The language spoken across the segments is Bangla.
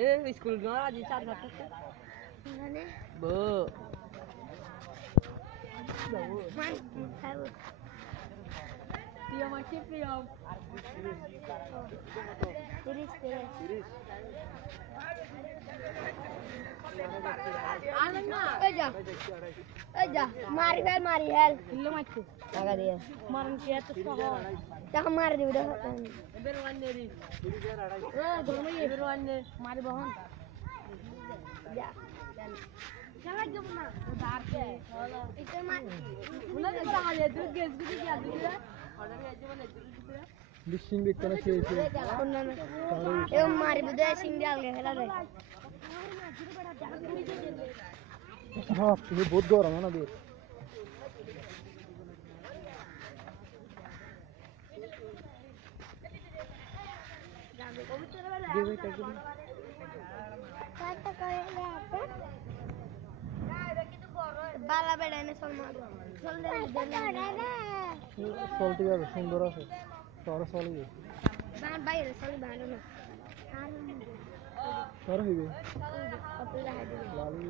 स्कूल गया आज 4:30 मैंने बो मान है वो ये माची पे अब तिरिस आनंद जा मारी हेल किलो माची लगा दिया मारन किया तो सहो जा मार दे उधर बेरवान ने री दोनों ये बेरवान ने मारी बहन जा चला जो बना उधार के इधर मार उन्हें तो आ गया तू गेस भी क्या दिया ऑर्डर में आज बोले डिशिंग भी करना चाहिए उन्होंने ये मारी बुदे सिंह डाल के खेला रे हाँ ये बहुत गरम है ना देख बाला बेड़ा ने सोल मार सोल दे सोल ठीक है सुंदर है सारा सोल ही बाण बाहर सोल बाण ना सारा ही है अपना है लाली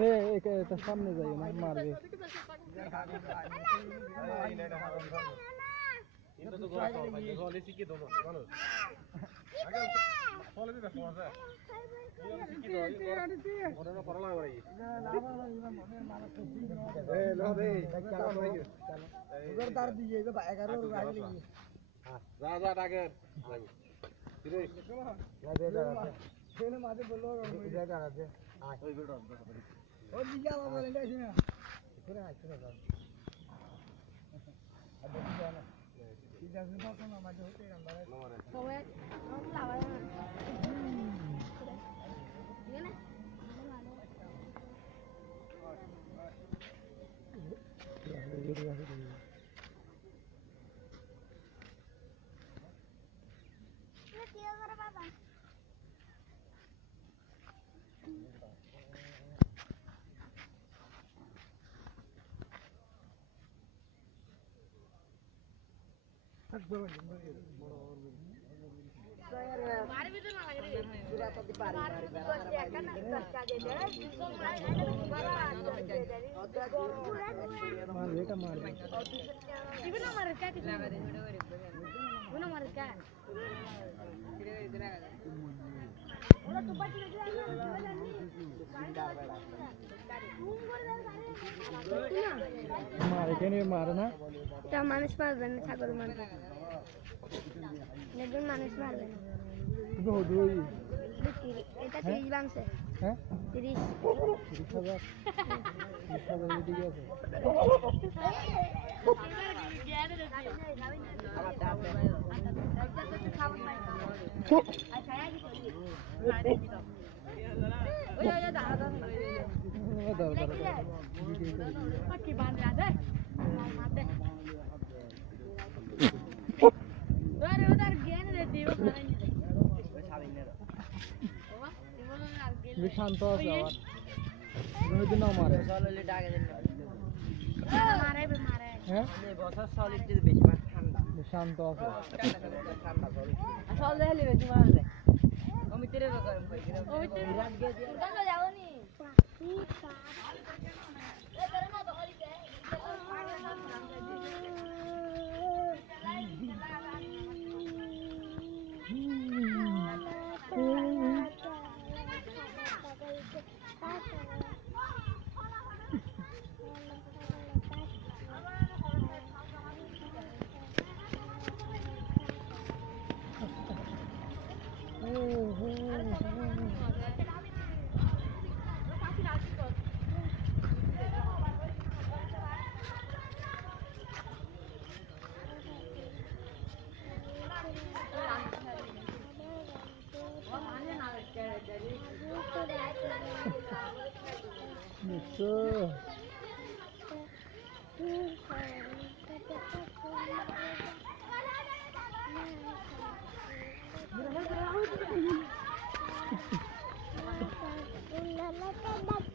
एक तो सामने जाइए ना मार के राजा टाके मारे भी तो ना लग रही पूरा तो दीपार मारे तो क्या करना बच्चा दे दे मार बेटा मार इवन ना मार क्या किसी वो ना मार क्या वो तो बच गया मारे के नहीं मारना तो मानुष मार देने सागर मार लेकिन मानुष मार देने तो हो दो ही এটা 30 বাংশ हैं 30 30,000 ঠিক আছে শান্ত আছে আবার যদি না মারে সলিড আগে দিন মারে হ্যাঁ এই বছর সলিড বেশি মাছ ঠান্ডা শান্ত আছে ঠান্ডা সলিড আসল দেখালি বেশি মাছ দেয় আমি তেরে গরম করি আমি তেরে রাত গিয়ে দিয়ে কোন যাওনি Look at that.